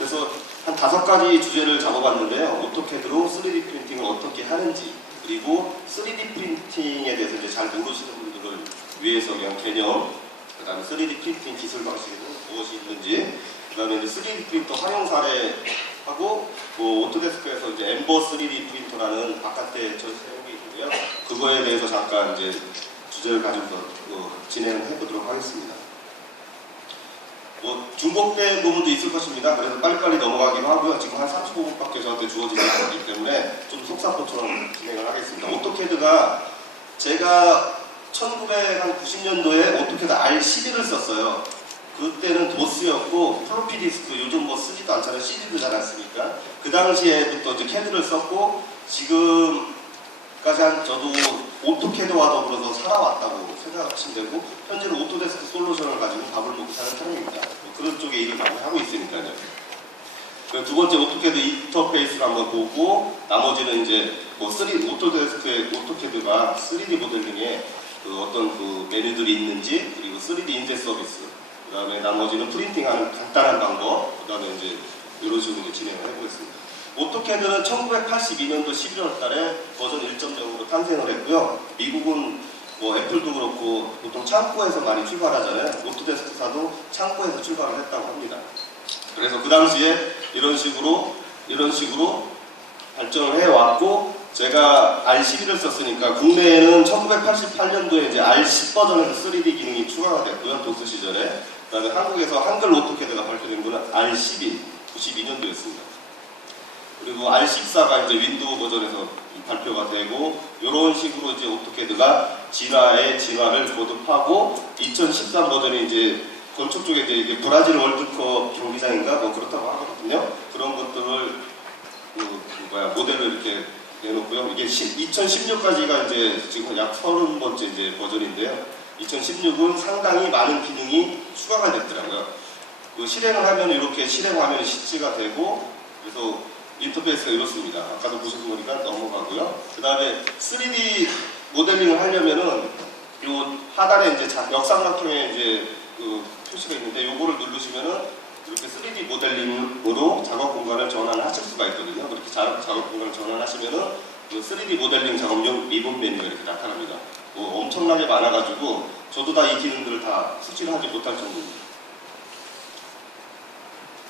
그래서 한 5가지 주제를 잡아봤는데요. 오토캐드로 3D 프린팅을 어떻게 하는지, 그리고 3D 프린팅에 대해서 이제 잘 모르시는 분들을 위해서 그냥 개념, 그 다음에 3D 프린팅 기술 방식은 무엇이 있는지, 그 다음에 이제 3D 프린터 활용 사례하고, 오토데스크에서 이제 엠버 3D 프린터라는 바깥에 전시 사용이 있는데요. 그거에 대해서 잠깐 이제 주제를 가지고 진행을 해보도록 하겠습니다. 중복된 부분도 있을 것입니다. 그래서 빨리빨리 넘어가기로 하고요. 지금 한 35분밖에 저한테 주어지지 않기 때문에 좀 속사포처럼 진행을 하겠습니다. 오토캐드가 제가 1990년도에 오토캐드 R11을 썼어요. 그때는 도스였고 플로피 디스크 요즘 뭐 쓰지도 않잖아요. CD도 잘 안 쓰니까. 그 당시에부터 이제 캐드를 썼고 지금까지 한 저도 오토캐드와 더불어서 살아왔다고 생각하시면 되고 현재는 오토데스크 솔루션을 가지고 밥을 먹고 사는 사람입니다. 그런 쪽에 일을 많이 하고 있으니까요. 두 번째 오토캐드 인터페이스를 한번 보고 나머지는 이제 오토데스크의 오토캐드가 3D 모델링에 어떤 메뉴들이 있는지 그리고 3D 인쇄 서비스 그 다음에 나머지는 프린팅하는 간단한 방법 그 다음에 이제 이런 식으로 진행을 해보겠습니다. 오토캐드는 1982년도 11월 달에 버전 1.0으로 탄생을 했고요. 미국은 애플도 그렇고 보통 창고에서 많이 출발하잖아요. 오토데스크사도 창고에서 출발을 했다고 합니다. 그래서 그 당시에 이런 식으로 발전을 해왔고 제가 R11을 썼으니까 국내에는 1988년도에 이제 R10 버전에서 3D 기능이 추가가 됐고요. 도스 시절에. 그 다음에 한국에서 한글 오토캐드가 발표된 거는 R12, 92년도였습니다. 그리고 R14가 이제 윈도우 버전에서 발표가 되고 이런 식으로 이제 오토캐드가 진화의 진화를 거듭하고 2013 버전이 이제 건축 쪽에 이제 브라질 월드컵 경기장인가 그렇다고 하거든요. 그런 것들을 모델을 이렇게 내놓고요. 이게 2016까지가 이제 지금 약 30번째 이제 버전인데요. 2016은 상당히 많은 기능이 추가가 됐더라고요. 실행을 하면 이렇게 실행 화면이 실지가 되고 그래서 인터페이스가 이렇습니다. 아까도 보신 거니까 넘어가고요. 그 다음에 3D 모델링을 하려면은 요 하단에 이제 역삼각형의 이제 표시가 있는데 요거를 누르시면은 이렇게 3D 모델링으로 작업 공간을 전환하실 수가 있거든요. 그렇게 작업 공간을 전환하시면은 3D 모델링 작업용 리본 메뉴가 이렇게 나타납니다. 엄청나게 많아가지고 저도 다 이 기능들을 다 숙지를 하지 못할 정도입니다.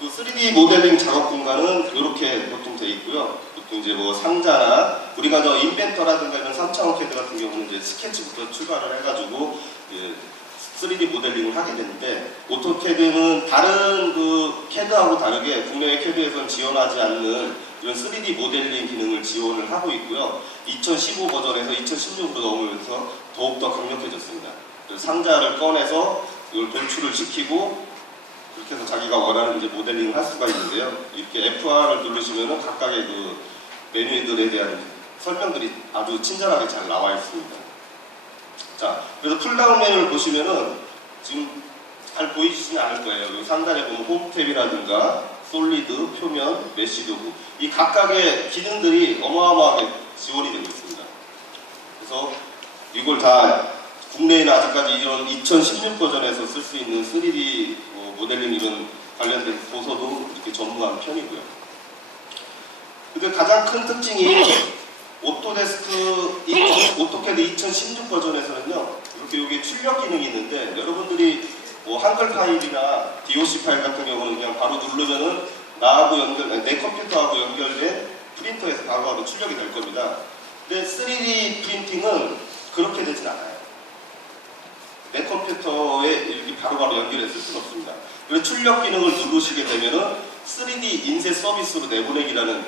3D 모델링 작업 공간은 이렇게 보통 되어 있고요. 보통 이제 상자나 우리가 인벤터라든가 이런 3차원 캐드 같은 경우는 이제 스케치부터 출발을 해가지고 3D 모델링을 하게 되는데 오토캐드는 다른 캐드하고 다르게 국내의 캐드에서는 지원하지 않는 이런 3D 모델링 기능을 지원을 하고 있고요. 2015 버전에서 2016으로 넘으면서 더욱더 강력해졌습니다. 상자를 꺼내서 이걸 돌출을 시키고 그렇게 해서 자기가 원하는 이제 모델링을 할 수가 있는데요. 이렇게 F4를 누르시면은 각각의 메뉴들에 대한 설명들이 아주 친절하게 잘 나와 있습니다. 자, 그래서 풀다운 메뉴를 보시면은 지금 잘 보이시지는 않을 거예요. 여기 상단에 보면 홈 탭이라든가 솔리드, 표면, 메시 도구 이 각각의 기능들이 어마어마하게 지원이 되고 있습니다. 그래서 이걸 다 국내에는 아직까지 이런 2016 버전에서 쓸 수 있는 3D 모델링 이런 관련된 도서도 이렇게 전무한 편이고요. 근데 가장 큰 특징이 오토캐드 2016 버전에서는요, 이렇게 여기 출력 기능이 있는데 여러분들이 한글 파일이나 DOC 파일 같은 경우는 그냥 바로 누르면은 내 컴퓨터하고 연결된 프린터에서 바로 출력이 될 겁니다. 근데 3D 프린팅은 그렇게 되진 않아요. 내 컴퓨터에 이렇게 바로바로 연결해서 쓸 수는 없습니다. 그래서 출력 기능을 누르시게 되면은 3D 인쇄 서비스로 내보내기라는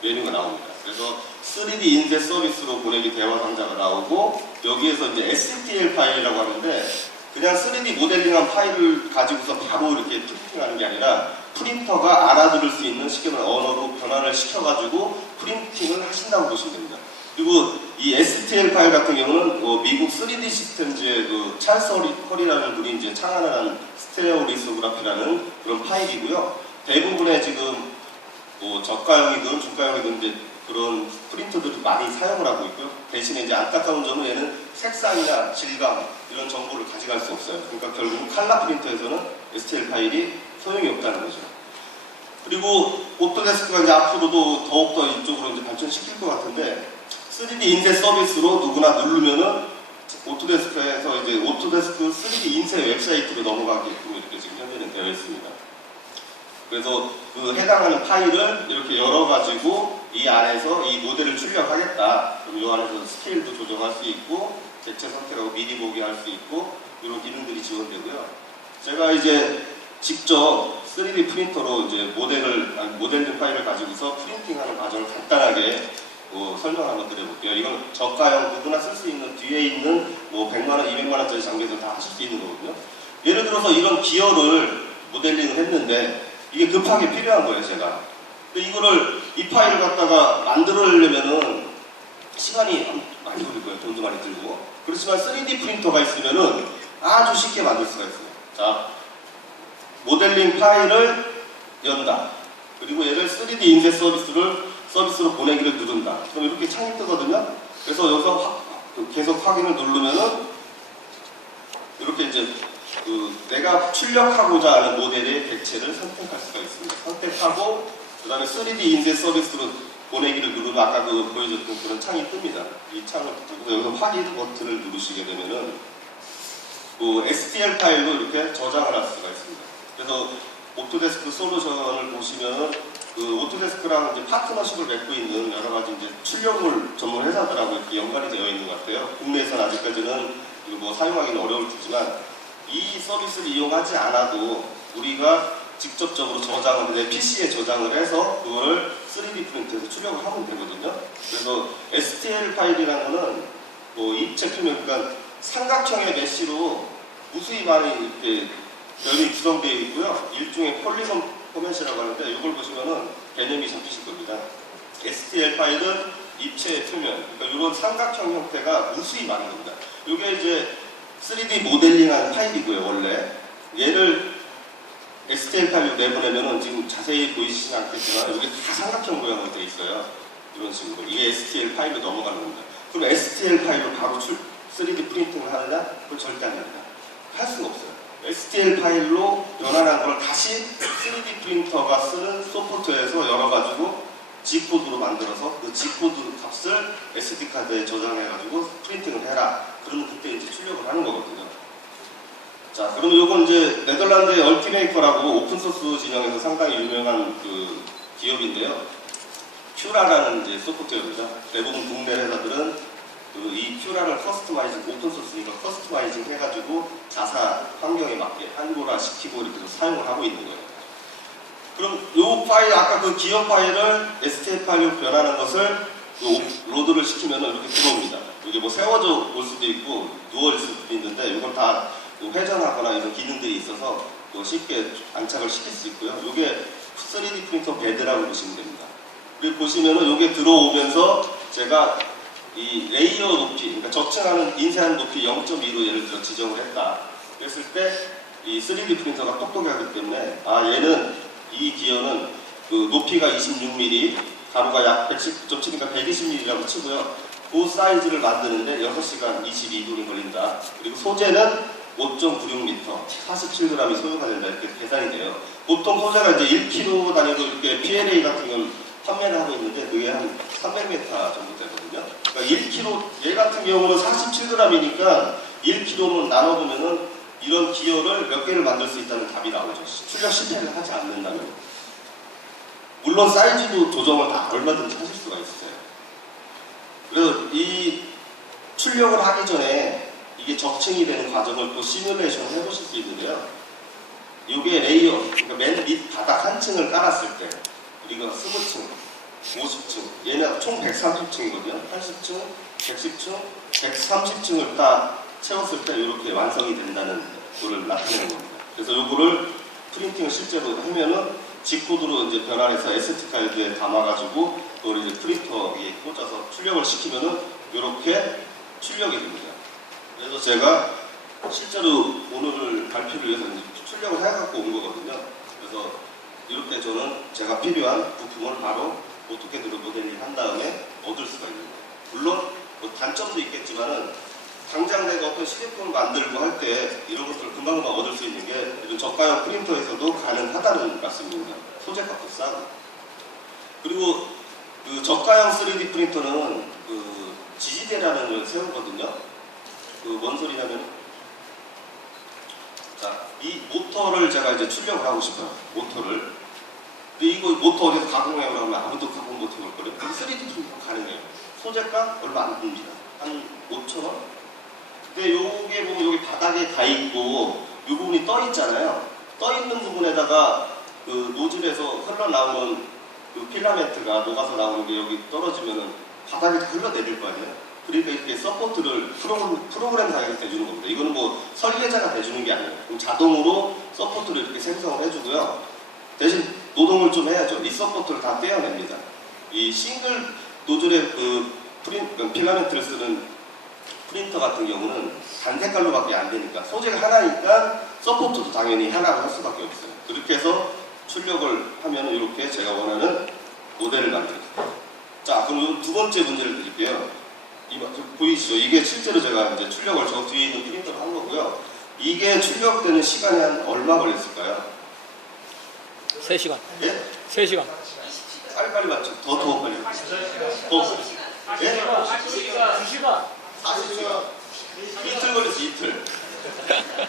메뉴가 나옵니다. 그래서 3D 인쇄 서비스로 보내기 대화 상자가 나오고 여기에서 이제 STL 파일이라고 하는데 그냥 3D 모델링한 파일을 가지고서 바로 이렇게 프린팅하는 게 아니라 프린터가 알아들을 수 있는 쉽게 말하면 언어로 변환을 시켜가지고 프린팅을 하신다고 보시면 됩니다. 그리고 이 STL 파일 같은 경우는 미국 3D 시스템즈의 찰스 허리라는 분이 이제 창안한 스테레오 리소그래피라는 그런 파일이고요. 대부분의 지금 저가형이든 중가형이든 이제 그런 프린터들이 많이 사용을 하고 있고요. 대신에 이제 안타까운 점은 얘는 색상이나 질감 이런 정보를 가져갈 수 없어요. 그러니까 결국 칼라 프린터에서는 STL 파일이 소용이 없다는 거죠. 그리고 오토데스크가 이제 앞으로도 더욱더 이쪽으로 이제 발전시킬 것 같은데 3D 인쇄 서비스로 누구나 누르면은 오토데스크에서 이제 오토데스크 3D 인쇄 웹사이트로 넘어가게끔 이렇게 지금 현재는 되어 있습니다. 그래서 그 해당하는 파일을 이렇게 열어가지고 이 안에서 이 모델을 출력하겠다. 그럼 이 안에서 스케일도 조정할 수 있고 객체 선택하고 미리 보기 할 수 있고 이런 기능들이 지원되고요. 제가 이제 직접 3D 프린터로 이제 모델링 파일을 가지고서 프린팅하는 과정을 간단하게 설명 한번 드려볼게요. 이건 저가형 누구나 쓸 수 있는 뒤에 있는 뭐 100만원, 200만원짜리 장비에서 다 하실 수 있는 거거든요. 예를 들어서 이런 기어를 모델링을 했는데 이게 급하게 필요한 거예요, 제가. 근데 이거를 이 파일을 갖다가 만들어내려면은 시간이 많이 걸릴 거예요. 돈도 많이 들고. 그렇지만 3D 프린터가 있으면은 아주 쉽게 만들 수가 있어요. 자, 모델링 파일을 연다. 그리고 얘를 3D 인쇄 서비스로 보내기를 누른다. 그럼 이렇게 창이 뜨거든요. 그래서 여기서 계속 확인을 누르면은 이렇게 이제 내가 출력하고자 하는 모델의 객체를 선택할 수가 있습니다. 선택하고 그 다음에 3D 인쇄 서비스로 보내기를 누르면 아까 보여줬던 그런 창이 뜹니다. 이 창을 뜨고 여기서 확인 버튼을 누르시게 되면은 STL 파일로 이렇게 저장을 할 수가 있습니다. 그래서 오토데스크 솔루션을 보시면은 오토데스크랑 이제 파트너십을 맺고 있는 여러 가지 이제 출력물 전문 회사들하고 이렇게 연관이 되어 있는 것 같아요. 국내에서는 아직까지는 뭐 사용하기는 어려울 테지만 이 서비스를 이용하지 않아도 우리가 직접적으로 저장을 내 PC에 저장을 해서 그걸 3D 프린트에서 출력을 하면 되거든요. 그래서 STL 파일이라는 거는 입체 표면, 그러니까 삼각형의 메쉬로 무수히 많이 이렇게 면이 구성되어 있고요. 일종의 폴리곤 포맷이라고 하는데 이걸 보시면은 개념이 잡히실 겁니다. STL 파일은 입체 표면, 그러니까 이런 삼각형 형태가 무수히 많은 겁니다. 이게 이제 3D 모델링한 파일이고요, 원래. 얘를 STL 파일로 내보내면은 지금 자세히 보이시진 않겠지만 여기 다 삼각형 모양으로 되어 있어요. 이런 식으로. 이게 STL 파일로 넘어가는 겁니다. 그럼 STL 파일로 바로 3D 프린팅을 하느냐? 그건 절대 안 됩니다. 할 수가 없어요. STL 파일로 변환한 걸 다시 3D 프린터가 쓰는 소프트웨어에서 열어가지고 G코드로 만들어서 그 G코드 값을 SD카드에 저장해가지고 프린팅을 해라. 그러면 그때 이제 출력을 하는 거거든요. 자, 그러면 요건 이제 네덜란드의 얼티메이커라고 오픈소스 진영에서 상당히 유명한 기업인데요. 큐라라는 이제 소프트웨어입니다. 대부분 국내 회사들은 이 큐라를 오픈소스니까 커스터마이징 해가지고 자사 환경에 맞게 한글화 시키고 이렇게 사용을 하고 있는 거예요. 그럼 요 파일, 아까 그 기업 파일을 STL 파일로 변하는 것을 로드를 시키면 이렇게 들어옵니다. 이게 뭐 세워져 올 수도 있고 누워있을 수도 있는데 이걸 다 회전하거나 이런 기능들이 있어서 쉽게 안착을 시킬 수 있고요. 이게 3D 프린터 베드라고 보시면 됩니다. 그리고 보시면은 이게 들어오면서 제가 이 레이어 높이, 그러니까 적층하는 인쇄하는 높이 0.2로 예를 들어 지정을 했다. 그랬을 때 이 3D 프린터가 똑똑하기 때문에 얘는 이 기어는 높이가 26mm, 가로가 약 119.7이니까 120mm라고 치고요. 그 사이즈를 만드는데 6시간 22분이 걸린다. 그리고 소재는 5.96m, 47g이 소요가 된다. 이렇게 계산이 돼요. 보통 소재가 이제 1kg 단위로 이렇게 PLA 같은 걸 판매를 하고 있는데 그게 한 300m 정도 되거든요. 그러니까 1kg, 얘 같은 경우는 47g이니까 1kg는 나눠보면은 이런 기어를 몇 개를 만들 수 있다는 답이 나오죠. 출력 실패를 하지 않는다면. 물론 사이즈도 조정을 다 얼마든지 하실 수가 있어요. 그래서 이 출력을 하기 전에 이게 적층이 되는 과정을 또 시뮬레이션을 해보실 수 있는데요. 이게 레이어, 그러니까 맨 밑 바닥 한 층을 깔았을 때 우리가 20층, 50층, 얘는 총 130층이거든요. 80층, 110층, 130층을 딱 채웠을 때 이렇게 완성이 된다는 거를 나타내는 겁니다. 그래서 이거를 프린팅을 실제로 하면은 G코드로 이제 변환해서 SD카드에 담아가지고 그걸 이제 프린터에 꽂아서 출력을 시키면은 이렇게 출력이 됩니다. 그래서 제가 실제로 오늘 발표를 위해서 이제 출력을 해갖고 온 거거든요. 그래서 이렇게 저는 제가 필요한 부품을 바로 오토캐드로 모델링 한 다음에 얻을 수가 있는 거예요. 물론 뭐 단점도 있겠지만은 당장 내가 어떤 시제품을 만들고 할 때 이런 것들을 금방금방 얻을 수 있는 게 이런 저가형 프린터에서도 가능하다는 말씀입니다. 소재값도 싸고. 그리고 그 저가형 3D 프린터는 그 지지대라는 걸 세우거든요. 그 뭔 소리냐면, 자, 이 모터를 제가 이제 출력을 하고 싶어요. 모터를. 근데 이거 모터 어디서 가공해요? 그러면 아무도 가공 못 해볼 거예요. 3D 프린터 가능해요. 소재가 얼마 안 듭니다. 한 5,000원? 근데 요게 보면 여기 바닥에 가 있고 이 부분이 떠 있잖아요. 떠 있는 부분에다가 그 노즐에서 흘러나오는 그 필라멘트가 녹아서 나오는 게 여기 떨어지면은 바닥에 흘러내릴 거 아니에요. 그러니까 이렇게 서포트를 프로그램 상에서 대주는 겁니다. 이거는 뭐 설계자가 대주는 게 아니에요. 그럼 자동으로 서포트를 이렇게 생성을 해주고요. 대신 노동을 좀 해야죠. 이 서포트를 다 떼어냅니다. 이 싱글 노즐의 그 필라멘트를 쓰는 프린터 같은 경우는 단색깔로밖에 안 되니까 소재가 하나니까 서포트도 당연히 하나로 할 수밖에 없어요. 그렇게 해서 출력을 하면 이렇게 제가 원하는 모델을 만들어요. 자, 그럼 두 번째 문제를 드릴게요. 보이시죠? 이게 실제로 제가 이제 출력을 저 뒤에 있는 프린터로 한 거고요. 이게 출력되는 시간이 한 얼마 걸렸을까요? 3시간. 예? 3시간. 빨리 맞죠? 더 빨리. 더. 예? 2시간. 40시간. 이틀 걸렸어, 이틀.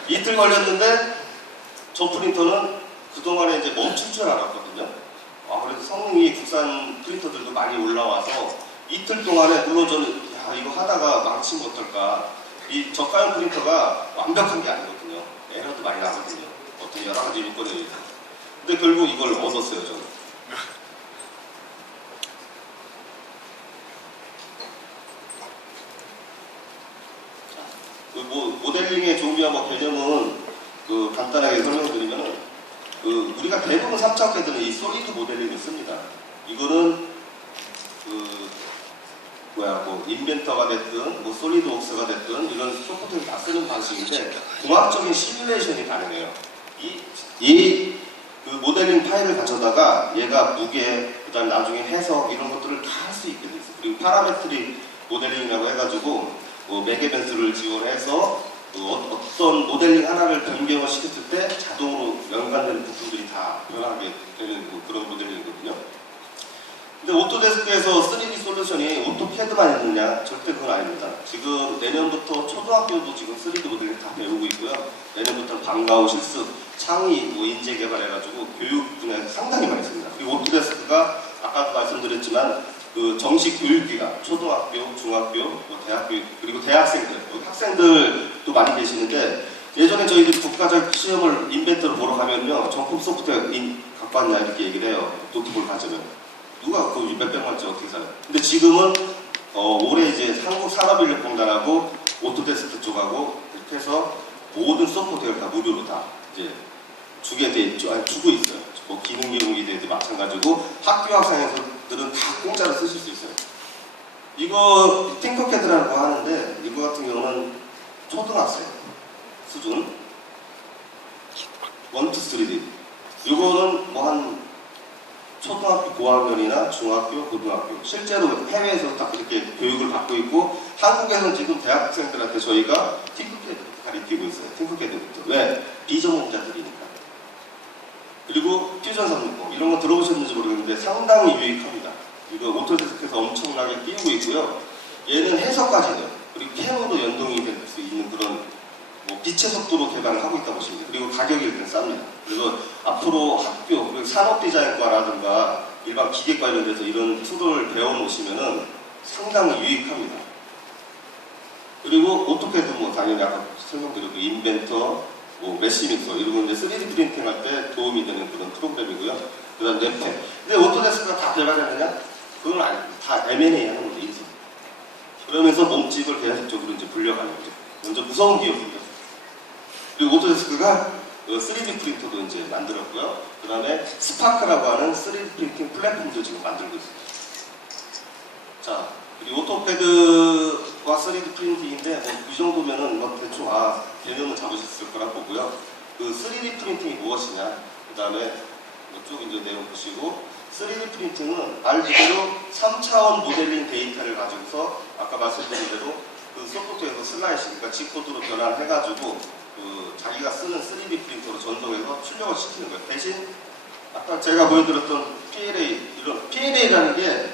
이틀 걸렸는데, 저 프린터는 그동안에 이제 멈출 줄 알았거든요. 그래도 성능이 국산 프린터들도 많이 올라와서 이틀 동안에, 물론 저는, 야, 이거 하다가 망치면 어떨까. 이 저가형 프린터가 완벽한 게 아니거든요. 에러도 많이 나거든요. 어떤 여러 가지 요건에 의해서. 근데 결국 이걸 얻었어요, 저는. 모델링의 종류와 뭐 개념은 그 간단하게 설명드리면은 우리가 대부분 3차 회들은 이 솔리드 모델링을 씁니다. 이거는 뭐 인벤터가 됐든 뭐 솔리드웍스가 됐든 이런 소프트웨어를 다 쓰는 방식인데 공학적인 시뮬레이션이 가능해요. 그 모델링 파일을 가져다가 얘가 무게, 그다음 나중에 해석 이런 것들을 다 할 수 있게 돼 있어요. 그리고 파라메트릭 모델링이라고 해가지고 매개 변수를 지원해서 어떤 모델링 하나를 변경을 시켰을 때 자동으로 연관되는 부품들이 다 변하게 되는 그런 모델링이거든요. 근데 오토데스크에서 3D 솔루션이 오토캐드만 있느냐? 절대 그건 아닙니다. 지금 내년부터 초등학교도 지금 3D 모델링 다 배우고 있고요. 내년부터 방과후 실습, 창의, 인재 개발해가지고 교육 분야에 상당히 많이 씁니다. 그리고 오토데스크가 아까도 말씀드렸지만 그 정식 교육기관, 초등학교, 중학교, 대학교, 그리고 대학생들, 학생들도 많이 계시는데 예전에 저희들 국가적 시험을 인벤터로 보러 가면요. 정품 소프트웨어 갖고 왔냐 이렇게 얘기를 해요. 노트북을 가져면. 누가 그 몇백만원짜리 어떻게 사요? 근데 지금은 올해 이제 한국산업인력공단하고 오토데스크 쪽하고 이렇게 해서 모든 소프트웨어를 다 무료로 다 이제 주게 돼 있죠. 아니, 주고 있어요. 뭐 기능기능기대도 마찬가지고 학교 학생들은 다 공짜로 쓰실 수 있어요. 이거 팅커캐드라는 거 하는데 이거 같은 경우는 초등학생 수준 1, 2, 3D 이거는 뭐 한 초등학교 고학년이나 중학교, 고등학교 실제로 해외에서 다 그렇게 교육을 받고 있고 한국에서는 지금 대학생들한테 저희가 팅커캐드부터 가르치고 있어요. 팅커캐드부터. 왜? 비전공자들이니까. 그리고 퓨전 360 이런 거 들어보셨는지 모르겠는데 상당히 유익합니다. 이거 오토데스크에서 엄청나게 띄우고 있고요. 얘는 해석까지 돼요. 그리고 캠으로 연동이 될 수 있는 그런 빛의 속도로 개발을 하고 있다고 보시면 돼요. 그리고 가격이 일단 쌉니다. 그래서 앞으로 학교, 그리고 산업디자인과라든가 일반 기계 관련돼서 이런 툴을 배워놓으시면은 상당히 유익합니다. 그리고 오토캐드 뭐 당연히 아까 설명드렸고 인벤터, 메시믹서 이런 건 이제 3D 프린팅 할 때 도움이 되는 그런 프로그램이고요. 그 다음 랩텍. 근데 오토데스크가 다 개발했느냐? 그건 아니고 다 M&A 하는 거죠. 인수. 그러면서 몸집을 계속적으로 이제 불려가는 거죠. 먼저 무서운 기업입니다. 그리고 오토데스크가 3D 프린터도 이제 만들었고요. 그 다음에 스파크라고 하는 3D 프린팅 플랫폼도 지금 만들고 있습니다. 자, 그리고 오토캐드와 3D 프린팅인데 이 정도면은 대충 개념은 잡으셨을 거라 보고요. 그 3D 프린팅이 무엇이냐? 그 다음에 쭉 이제 내용 보시고 3D 프린팅은 말 그대로 3차원 모델링 데이터를 가지고서 아까 말씀드린 대로 그 소프트웨어에서 슬라이스, 그러니까 G코드로 변환해가지고 그 자기가 쓰는 3D 프린터로 전송해서 출력을 시키는 거예요. 대신 아까 제가 보여드렸던 PLA, 이런 PLA라는 게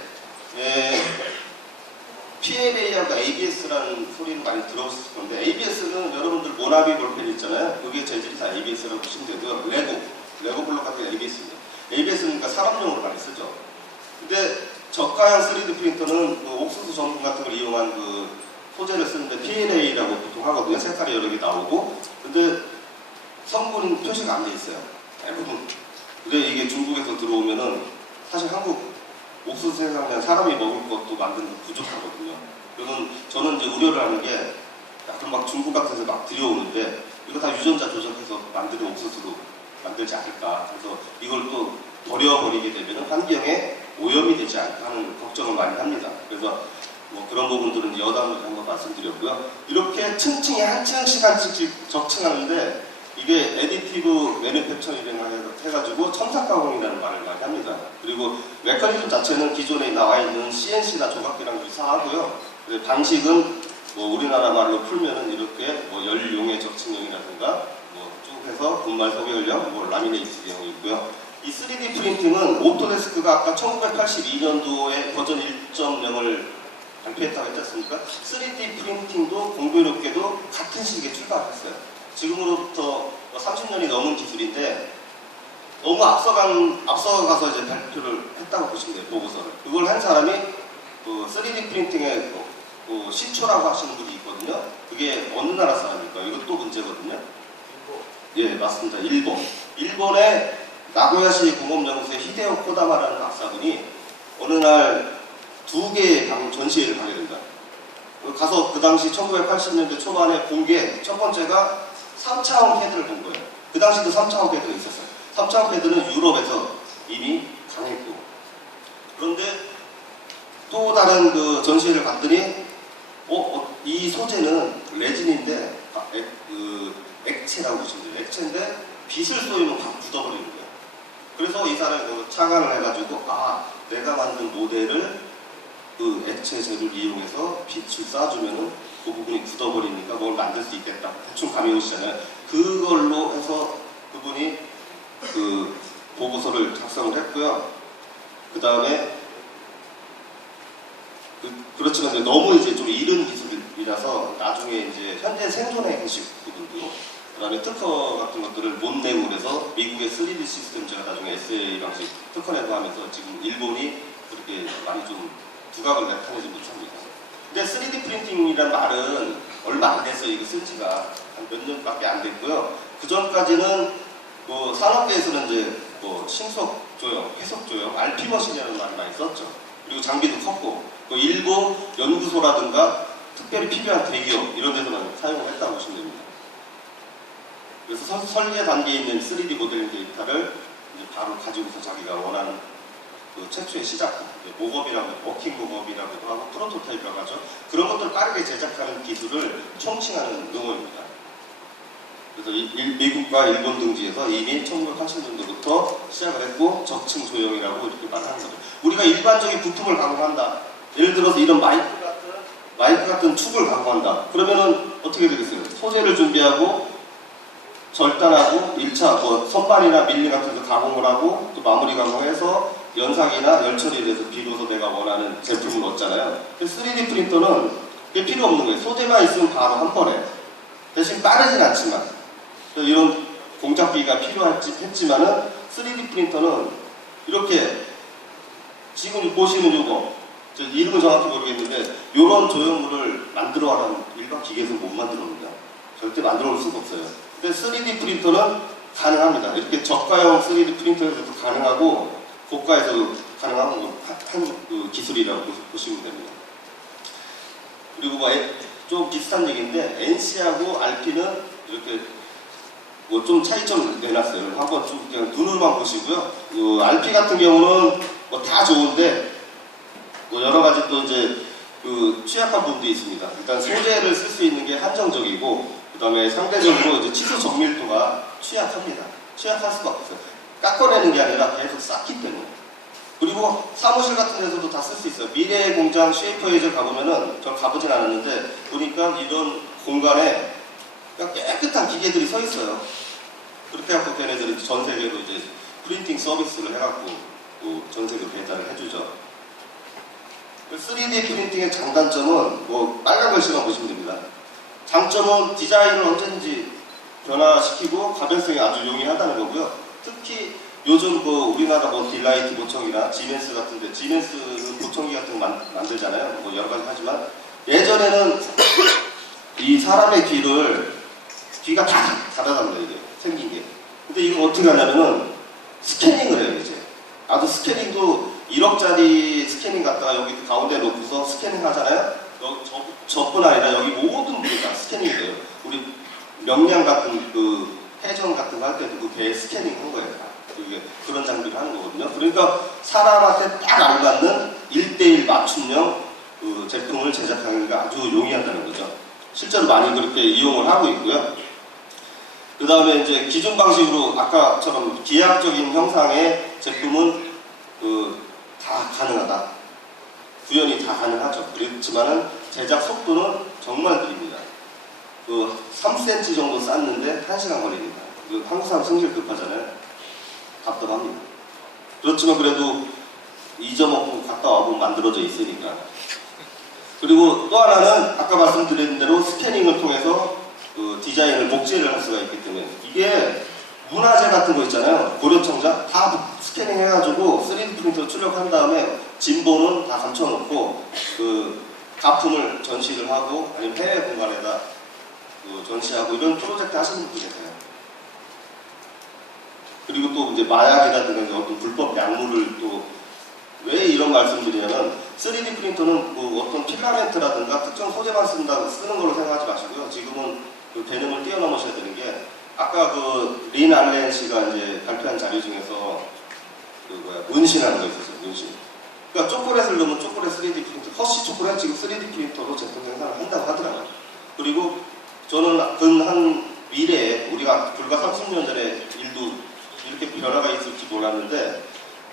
PLA하고 ABS라는 소리를 많이 들어보실 건데, ABS는 여러분들 모나비 볼펜 있잖아요. 그게 재질이 다 ABS라고 보시면 되고요. 레고 블록 같은 게 ABS입니다. ABS는 그러니까 산업용으로 많이 쓰죠. 근데 저가형 3D 프린터는 그 옥수수 전분 같은 걸 이용한 그 소재를 쓰는데 PLA라고 보통 하거든요. 색깔이 여러 개 나오고. 근데 성분은 표시가 안 돼 있어요. 대부분. 근데 이게 중국에서 들어오면은 사실 한국 옥수수 생산하면 사람이 먹을 것도 만드는 거 부족하거든요. 그러면 저는 이제 우려를 하는 게 약간 막 중국 같은 데서 막 들여오는데 이거 다 유전자 조작해서 만드는 옥수수로 만들지 않을까. 그래서 이걸 또 버려버리게 되면 환경에 오염이 되지 않을까 하는 걱정을 많이 합니다. 그래서 뭐 그런 부분들은 여담으로 한번 말씀드렸고요. 이렇게 층층이 한 층씩 한 층씩 적층하는데 이게 애디티브 매니팩처링을 해가지고 첨삭가공이라는 말을 많이 합니다. 그리고 메커니즘 자체는 기존에 나와 있는 CNC나 조각기랑 유사하고요. 방식은 뭐 우리나라 말로 풀면은 이렇게 뭐 열용의 적층형이라든가 뭐 쭉 해서 분말 소개열형, 뭐 라미네이트형이 있고요. 이 3D 프린팅은 오토데스크가 아까 1982년도에 버전 1.0을 발표했다고 했지 않습니까? 3D 프린팅도 공교롭게도 같은 시기에 출발했어요. 지금으로부터 30년이 넘은 기술인데 너무 앞서가서 이제 발표를 했다고 보시면 돼요. 보고서를. 그걸 한 사람이 그 3D 프린팅의 그 시초라고 하시는 분이 있거든요. 그게 어느 나라 사람일까요? 이것도 문제거든요. 예, 맞습니다. 일본의 나고야시 공업연구소의 히데오 코다마라는 박사분이 어느 날 2개의 전시회를 가게 된다. 가서 그 당시 1980년대 초반에 본 게 첫 번째가 3차원 패드를 본 거예요. 그 당시도 3차원 패드가 있었어요. 3차원 패드는 유럽에서 이미 강했고. 그런데 또 다른 그 전시회를 갔더니 이 소재는 레진인데 액체라고 보시면 돼요. 액체인데 빛을 쏘이면 확 굳어버리는 거예요. 그래서 이 사람이 착안을 해가지고 내가 만든 모델을 그 액체 재료를 이용해서 빛을 쏴주면은 그 부분이 굳어버리니까 뭘 만들 수 있겠다. 대충 감이 오시잖아요. 그걸로 해서 그분이 그 보고서를 작성을 했고요. 그 다음에 그렇지만 이제 너무 이제 좀 이른 기술이라서 나중에 이제 현재 생존해 계신 분들도 그 다음에 특허 같은 것들을 못 내고 그래서 미국의 3D 시스템 제가 나중에 SA 방식 특허 내고 하면서 지금 일본이 그렇게 많이 좀 두각을 나타내지 못합니다. 근데 3D 프린팅이란 말은 얼마 안 됐어요. 이거 쓴 지가 한 몇 년밖에 안 됐고요. 그 전까지는 뭐 산업계에서는 이제 뭐 신속 조형, 해석 조형, RP 머신이라는 말을 많이 썼죠. 그리고 장비도 컸고, 일부 연구소라든가 특별히 필요한 대기업 이런 데서만 사용을 했다고 보시면 됩니다. 그래서 설계 단계에 있는 3D 모델링 데이터를 이제 바로 가지고서 자기가 원하는 그 최초의 시작, 모법이라고, 워킹 모법이라고도 하고 프로토타입이라고 하죠. 그런 것들을 빠르게 제작하는 기술을 총칭하는 용어입니다. 그래서 미국과 일본 등지에서 이미 1980년도부터 시작을 했고 적층 조형이라고 이렇게 말하는 거죠. 우리가 일반적인 부품을 가공한다. 예를 들어서 이런 마이크 같은 축을 가공한다. 그러면은 어떻게 되겠어요? 소재를 준비하고 절단하고 1차 뭐 선반이나 밀리 같은 거 가공을 하고 또 마무리 가공해서 연상이나 열처리를 해서 비로소 내가 원하는 제품을 얻잖아요. 3D 프린터는 그게 필요 없는 거예요. 소재만 있으면 바로 한 번에. 대신 빠르진 않지만 이런 공작비가 필요했지만은 3D 프린터는 이렇게 지금 보시는 요거 저 이름은 정확히 모르겠는데 이런 조형물을 만들어라는 일반 기계에서 못 만들어옵니다. 절대 만들어올 수가 없어요. 근데 3D 프린터는 가능합니다. 이렇게 저가형 3D 프린터에서도 가능하고 고가에서도 가능한 한 기술이라고 보시면 됩니다. 그리고 뭐 좀 비슷한 얘기인데 NC하고 RP는 이렇게 뭐 좀 차이점 내놨어요. 한번 좀 그냥 눈으로만 보시고요. RP 같은 경우는 뭐 다 좋은데 뭐 여러 가지 또 이제 취약한 부분도 있습니다. 일단 소재를 쓸 수 있는 게 한정적이고 그 다음에 상대적으로 이제 치수 정밀도가 취약합니다. 취약할 수가 없어요. 깎아내는 게 아니라 계속 쌓기 때문에. 그리고 사무실 같은 데서도 다 쓸 수 있어요. 미래의 공장 쉐이퍼에이저 가보면은, 저 가보진 않았는데, 보니까 이런 공간에 그냥 깨끗한 기계들이 서 있어요. 그렇게 해갖고 걔네들이 전 세계로 이제 프린팅 서비스를 해갖고 또 전 세계로 배달을 해주죠. 3D 프린팅의 장단점은 뭐 빨간 글씨만 보시면 됩니다. 장점은 디자인을 언제든지 변화시키고 가변성이 아주 용이하다는 거고요. 특히 요즘 그 우리나라 뭐 딜라이트 보청이나 지멘스 같은데, 지멘스는 보청기 같은 거 만들잖아요. 뭐 여러 가지 하지만 예전에는 이 사람의 귀가 다 닫아답니다. 이게 생긴 게. 근데 이걸 어떻게 하냐면은 스캐닝을 해요. 이제 아주 스캐닝도 1억짜리 스캐닝 갖다가 여기 가운데 놓고서 스캐닝 하잖아요. 저뿐 아니라 여기 모든 분이 다 스캐닝이 돼요. 우리 명량 같은 그 해전 같은 거 할 때도 그 배에 스캐닝 한 거예요. 이게 그런 장비를 하는 거거든요. 그러니까 사람한테 딱 알맞는 1:1 맞춤형 그 제품을 제작하기가 아주 용이하다는 거죠. 실제로 많이 그렇게 이용을 하고 있고요. 그 다음에 이제 기존 방식으로 아까처럼 기하학적인 형상의 제품은 다 가능하다. 구현이 다 가능하죠. 그렇지만은 제작 속도는 정말 느립니다. 3cm 정도 쌌는데 1시간 걸립니다. 한국 사람 성질 급하잖아요. 답답합니다. 그렇지만 그래도 잊어먹고 갔다 와보고 만들어져 있으니까. 그리고 또 하나는 아까 말씀드린 대로 스캐닝을 통해서 디자인을 복제를 할 수가 있기 때문에, 이게 문화재 같은 거 있잖아요. 고려청자 다 스캐닝 해가지고 3D 프린터로 출력한 다음에 진보는 다 감춰놓고 그 가품을 전시를 하고 아니면 해외 공간에다 전시하고 이런 프로젝트 하시는 분이 계세요. 그리고 또 이제 마약이라든가 어떤 불법 약물을 또 왜 이런 말씀드리냐면, 3D 프린터는 뭐 어떤 필라멘트라든가 특정 소재만 쓰는 걸로 생각하지 마시고요. 지금은 그 개념을 뛰어넘으셔야 되는 게, 아까 린 알렌 씨가 이제 발표한 자료 중에서 문신하는 거 있었어요. 문신. 그러니까 초콜릿을 넣으면 초콜릿 3D 프린터, 허쉬 초콜릿 지금 3D 프린터로 제품 생산을 한다고 하더라고요. 그리고 저는 한 미래에 우리가 불과 30년 전에 일도 이렇게 변화가 있을지 몰랐는데,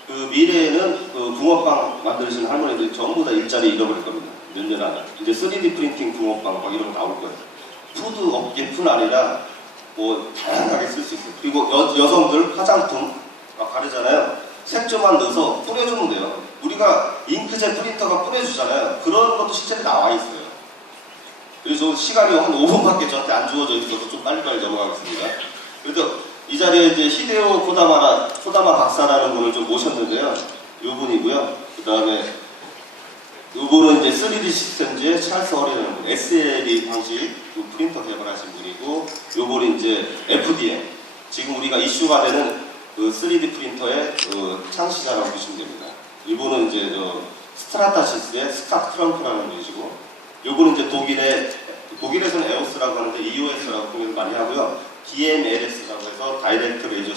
그 미래에는 그 붕어빵 만드시는 할머니들이 전부 다 일자리 잃어버릴 겁니다. 몇 년 안에. 이제 3D 프린팅 붕어빵 막 이런 거 나올 거예요. 푸드 업계뿐 아니라 뭐 다양하게 쓸 수 있어요. 그리고 여성들 화장품 막 바르잖아요. 색조만 넣어서 뿌려주면 돼요. 우리가 잉크젯 프린터가 뿌려주잖아요. 그런 것도 실제로 나와 있어요. 그래서 시간이 한 5분밖에 저한테 안 주어져 있어서 좀 빨리빨리 넘어가겠습니다. 그래서 이 자리에 이제 히데오 코다마 박사라는 분을 좀 모셨는데요. 이 분이고요. 그 다음에 이 분은 이제 3D 시스템즈의 찰스 허리라는 분, SLE 방식 프린터 개발하신 분이고, 이 분이 이제 FDM, 지금 우리가 이슈가 되는 그 3D 프린터의 창시자라고 보시면 됩니다. 이 분은 이제 스트라타시스의 스캇 트럼프라는 분이시고, 이 분은 이제 독일에서는 에오스라고 하는데 EOS라고 공유를 많이 하고요. DMLS라고 해서 다이렉트 레이저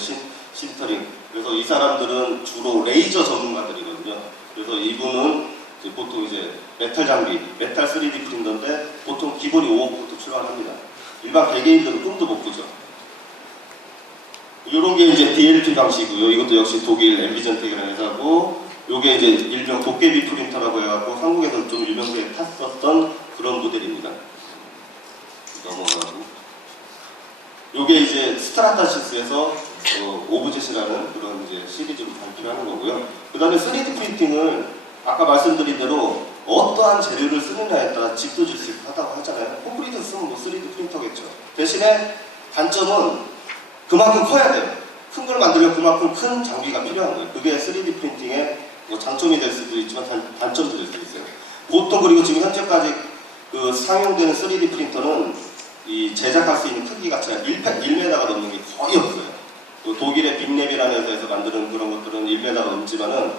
신터링. 그래서 이 사람들은 주로 레이저 전문가들이거든요. 그래서 이분은 이제 보통 이제 메탈 장비, 메탈 3D 프린터인데 보통 기본이 5억부터 출발합니다. 일반 개개인들은 꿈도 못 꾸죠. 이런 게 이제 DLP 방식이고요. 이것도 역시 독일 앰비전텍이라는 회사고, 요게 이제 일명 도깨비 프린터라고 해갖고 한국에서 좀 유명세에 탔었던 그런 모델입니다. 넘어가고. 요게 이제 스트라타시스에서 오브젯이라는 그런 이제 시리즈로 발표하는 거고요. 그 다음에 3D 프린팅을 아까 말씀드린 대로 어떠한 재료를 쓰느냐에 따라 집도 질 수 있다고 하잖아요. 콘크리트 쓰면 뭐 3D 프린터겠죠. 대신에 단점은 그만큼 커야 돼요. 큰 걸 만들려면 그만큼 큰 장비가 필요한 거예요. 그게 3D 프린팅의 뭐 장점이 될 수도 있지만 단점도 될 수도 있어요. 보통 그리고 지금 현재까지 그 상용되는 3D 프린터는 이 제작할 수 있는 크기 자체가 1m가 넘는 게 거의 없어요. 또 독일의 빅랩이라는 회사에서 만드는 그런 것들은 1m가 넘지만은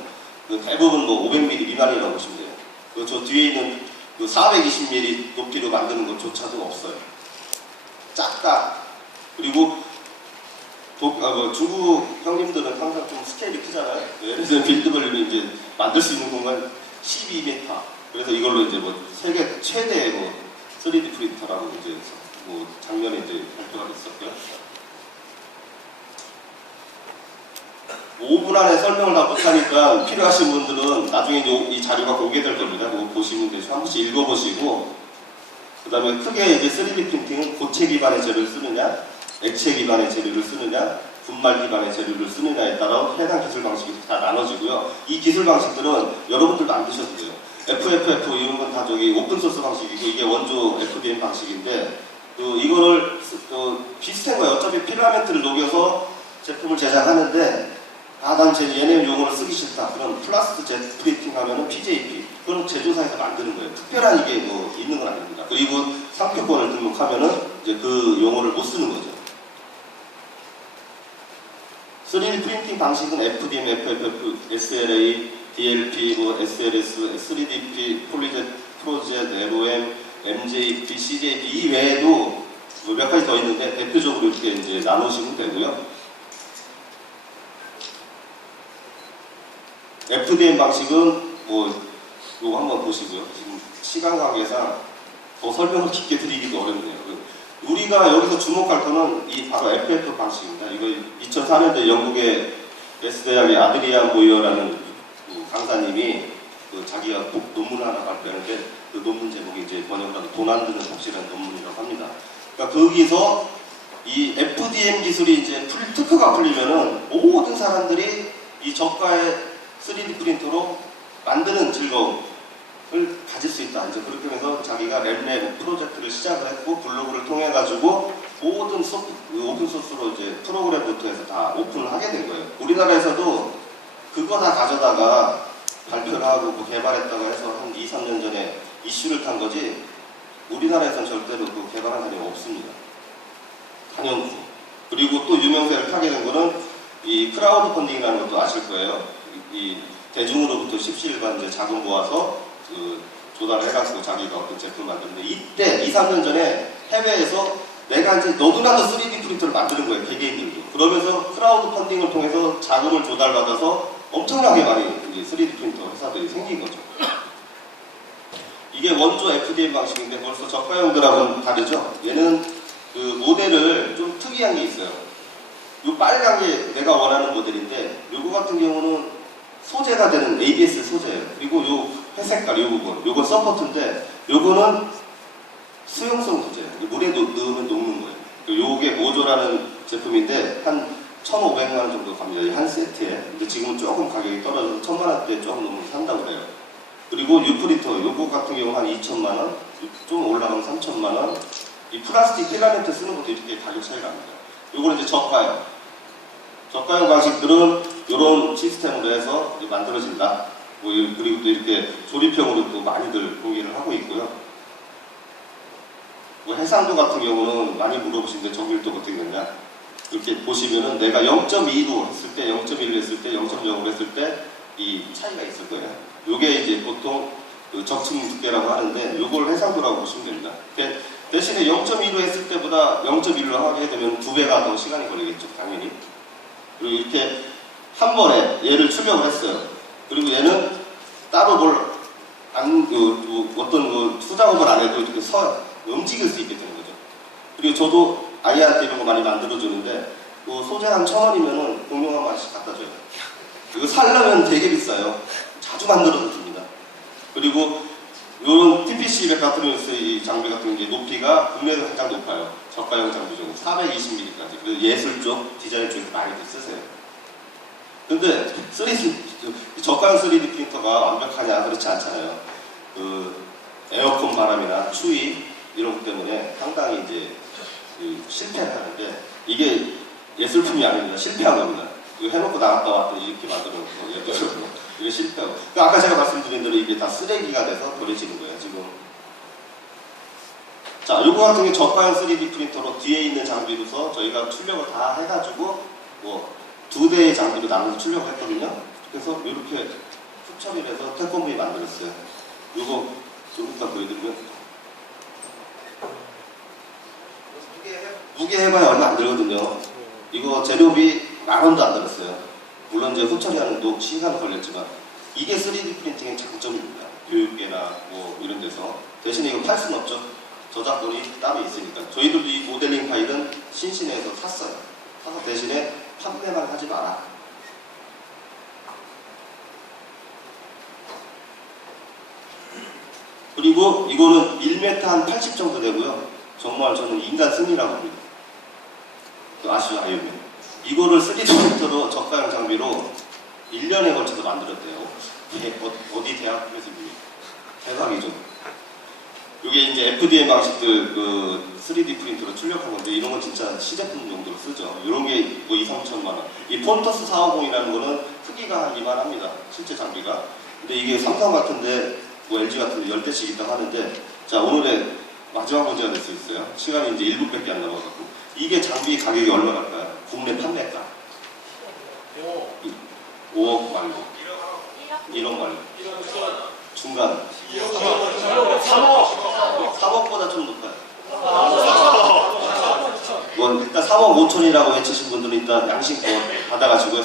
그 대부분 뭐 500mm 미만이라고 보시면 돼요. 그리고 저 뒤에 있는 그 420mm 높이로 만드는 것조차도 없어요. 작다. 그리고 중국 형님들은 항상 좀 스케일이 크잖아요. 예를 들면 빌드블룸이 이제 만들 수 있는 공간 12m. 그래서 이걸로 이제 뭐 세계 최대의 뭐 3D 프린터라고 이제 뭐 작년에 이제 발표가 됐었고요. 5분 안에 설명을 다 못하니까 필요하신 분들은 나중에 이 자료가 공개될 겁니다. 그거 보시면 되죠. 한 번씩 읽어보시고, 그 다음에 크게 이제 3D 프린팅은 고체 기반의 재료를 쓰느냐, 액체 기반의 재료를 쓰느냐, 분말 기반의 재료를 쓰느냐에 따라 해당 기술 방식이 다 나눠지고요. 이 기술 방식들은 여러분들도 안 드셔도 돼요. FFF 이런 건 다 저기 오픈소스 방식이고, 이게 원조 FDM 방식인데, 이거를 비슷한 거예요. 어차피 필라멘트를 녹여서 제품을 제작하는데, 난 얘네 용어를 쓰기 싫다. 그럼 플라스틱 젯 프린팅 하면은 PJP. 그건 제조사에서 만드는 거예요. 특별한 이게 뭐 있는 건 아닙니다. 그리고 상표권을 등록하면은 이제 그 용어를 못 쓰는 거죠. 3D 프린팅 방식은 FDM, FFF, SLA, DLP, SLS, 3DP, 프로젯, LOM, MJP, CJP 이 외에도 몇 가지 더 있는데 대표적으로 이렇게 이제 나누시면 되고요. FDM 방식은 이거 한번 보시고요. 지금 시간 관계상 더 설명을 깊게 드리기도 어렵네요. 우리가 여기서 주목할 거는 이 바로 FF 방식입니다. 이거 2004년도에 영국의 S대학의 아드리안 보이어라는 강사님이 자기가 논문을 하나 발표하는데 그 논문 제목이 이제 번역하면 돈 안 드는 복지라는 논문이라고 합니다. 그러니까 거기서 이 FDM 기술이 이제 특허가 풀리면은 모든 사람들이 이 저가의 3D 프린터로 만드는 즐거움을 가질 수 있다. 이제 그렇게 해서 자기가 랩랩 프로젝트를 시작을 했고 블로그를 통해 가지고 모든 오픈소스로 이제 프로그램부터 해서 다 오픈을 하게 된 거예요. 우리나라에서도 그거 다 가져다가 발표를 하고 개발했다가 해서 한 2, 3년 전에 이슈를 탄 거지 우리나라에서는 절대로 그 개발한 사람이 없습니다. 단연코. 그리고 또 유명세를 타게 된 거는 이 크라우드 펀딩이라는 것도 아실 거예요. 이 대중으로부터 십시일반 이제 자금 모아서 조달을 해가지고 자기가 어떤 제품을 만드는데 이때 2, 3년 전에 해외에서 내가 이제 너도나도 3D 프린터를 만드는 거예요. 개개인들도. 그러면서 크라우드 펀딩을 통해서 자금을 조달받아서 엄청나게 많이 이제 3D 프린터 회사들이 생긴 거죠. 이게 원조 FDM 방식인데 벌써 저가형들하고는 다르죠. 얘는 그 모델을 좀 특이한 게 있어요. 이 빨간 게 내가 원하는 모델인데 요거 같은 경우는 소재가 되는 ABS 소재예요. 그리고 요 회색깔 요 부분 요거 서포트인데 요거는 수용성 소재예요. 물에 넣으면 녹는 거예요. 요게 모조라는 제품인데 한 1,500만 원 정도 갑니다. 한 세트에. 근데 지금은 조금 가격이 떨어져서 1,000만 원대 조금 넘으면 산다고 그래요. 그리고 유프리터 요거 같은 경우는 한 2,000만 원, 좀 올라가면 3,000만 원. 이 플라스틱 필라멘트 쓰는 것도 이렇게 가격 차이가 납니다. 요거는 이제 저가형. 저가형 방식들은 이런 시스템으로 해서 만들어진다. 그리고 또 이렇게 조립형으로 또 많이들 공개를 하고 있고요. 해상도 같은 경우는 많이 물어보시는데 정밀도 어떻게 되냐. 이렇게 보시면은 내가 0.2로 했을 때, 0.1로 했을 때, 0.0으로 했을 때 이 차이가 있을 거예요. 요게 이제 보통 적층 두께라고 하는데 요걸 해상도라고 보시면 됩니다. 대신에 0.2로 했을 때보다 0.1로 하게 되면 2배가 더 시간이 걸리겠죠, 당연히. 그리고 이렇게 한 번에 얘를 출력을 했어요. 그리고 얘는 따로 어떤 수작업을 안 해도 이렇게 움직일 수 있게 되는 거죠. 그리고 저도 아이한테 이런 거 많이 만들어주는데 소재 한 1,000원이면은 공룡 한 마리씩 갖다 줘요. 이거 살려면 되게 비싸요. 자주 만들어서 줍니다. 그리고 이런 TPC 메카트로닉스 이 장비 같은 게 높이가 국내에서 가장 높아요. 저가형 장비 중에 420mm까지. 그래서 예술 쪽, 디자인 쪽에서 많이들 쓰세요. 근데 저가형 3D 프린터가 완벽하냐? 그렇지 않잖아요. 에어컨 바람이나 추위 이런 것 때문에 상당히 이제 실패를 하는데 이게 예술품이 아닙니다. 실패한 겁니다. 이거 해놓고 나갔다 왔다 이렇게 만들어 놓고 이게 실패하고. 그러니까 아까 제가 말씀드린 대로 이게 다 쓰레기가 돼서 버려지는 거예요, 지금. 자, 요거 같은 게 저가형 3D 프린터로 뒤에 있는 장비로서 저희가 출력을 다 해가지고 2대의 장비로 나눠서 출력을 했거든요. 그래서 이렇게 흡처리를 해서 태권브이 만들었어요. 요거 좀 이따 보여드리면 무게 해봐야 얼마 안 들거든요. 이거 재료비 10,000원도 안 들었어요. 물론 이제 후처리하는 도 시간 걸렸지만 이게 3D 프린팅의 장점입니다. 교육계나 이런 데서. 대신에 이거 팔 수는 없죠. 저작권이 따로 있으니까. 저희들도 이 모델링 파일은 신신에서 샀어요. 사서 대신에 판매만 하지 마라. 그리고 이거는 1m 한 80 정도 되고요. 정말 저는 인간 승리라고 봅니다. 아시죠? 아이언맨. 이거를 3D 프린터로 저가형 장비로 1년에 걸쳐서 만들었대요. 이게 어디 대학에서 대박이죠. 이게 이제 FDM 방식들 그 3D 프린터로 출력한 건데 이런 건 진짜 시제품 정도로 쓰죠. 이런 게 뭐 2, 3천만 원. 이 폰터스 450이라는 거는 크기가 이만합니다. 실제 장비가. 근데 이게 삼성 같은데 뭐 LG 같은데 10대씩 있다고 하는데 자 오늘의 마지막 문제가 될 수 있어요. 시간이 이제 1분밖에 안 남아가지고 이게 장비 가격이 얼마일까요? 국내 판매가 5억 말고 1억 말고 중간 3억보다 좀 높아요. 뭐 일단 3억 5천이라고 외치신 분들은 일단 양심껏 받아가지고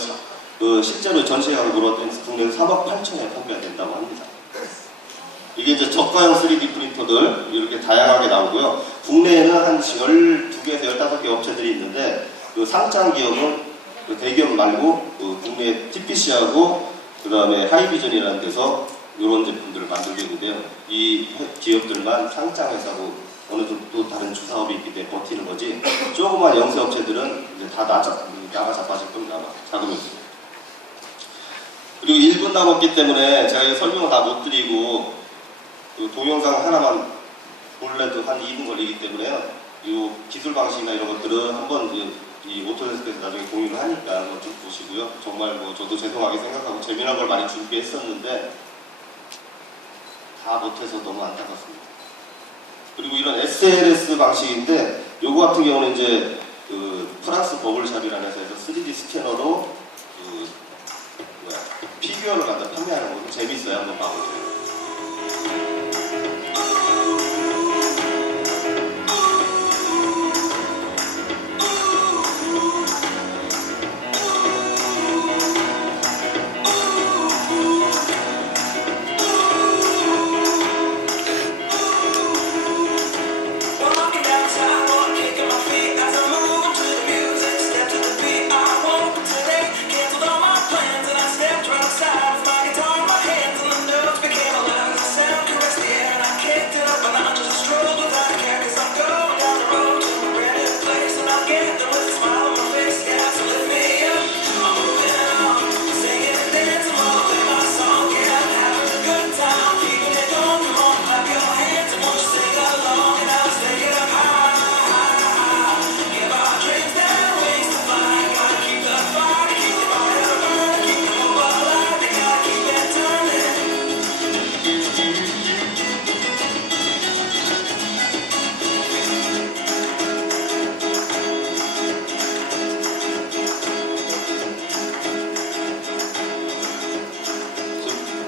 그 실제로 전시회 가서 물어봤더니 국내에서 3억 8천에 판매가 된다고 합니다. 이게 이제 저가형 3D 프린터들 이렇게 다양하게 나오고요. 국내에는 한 12개에서 15개 업체들이 있는데 그 상장 기업은 그 대기업 말고 그 국내 TPC하고 그 다음에 하이비전이라는 데서 이런 제품들을 만들고 있는데요. 이 기업들만 상장 회사고 어느 정도 또 다른 주사업이 있기 때문에 버티는 거지. 조그만 영세 업체들은 이제 다 나가 자빠질 겁니다. 자금이 없습니다. 그리고 1분 남았기 때문에 제가 설명을 다 못 드리고 그 동영상 하나만 볼래도 한 2분 걸리기 때문에요. 이 기술 방식이나 이런 것들은 한번 이 오토데스크에서 나중에 공유를 하니까 한번 좀 보시고요. 정말 뭐 저도 죄송하게 생각하고 재미난 걸 많이 준비했었는데 다 못해서 너무 안타깝습니다. 그리고 이런 SLS 방식인데 요거 같은 경우는 이제 그 프랑스 버블샵이라는 회사에서 3D 스캐너로 그 피규어를 갖다 판매하는 거고 재밌어요. 한번 봐보세요.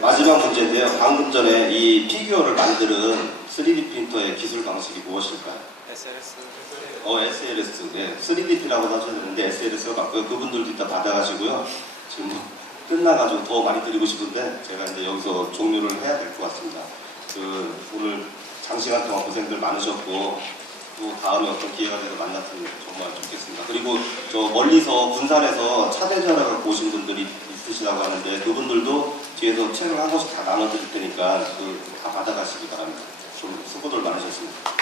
마지막 문제인데요. 방금 전에 이 피규어를 만드는 3D 프린터의 기술 방식이 무엇일까요? SLS. SLS. 네. 3DP라고 하셔야 되는데 SLS가 맞고요. 그분들도 이따 받아가시고요. 지금 끝나가지고 더 많이 드리고 싶은데 제가 이제 여기서 종료를 해야 될 것 같습니다. 그 오늘 장시간 동안 고생들 많으셨고 또 다음에 어떤 기회가 돼서 만났으면 정말 좋겠습니다. 그리고 저 멀리서 군산에서 차대전화 갖고 오신 분들이 있으시다고 하는데 그분들도 뒤에서 책을 한 권씩 다 나눠드릴 테니까 그 다 받아가시기 바랍니다. 좀 수고들 많으셨습니다.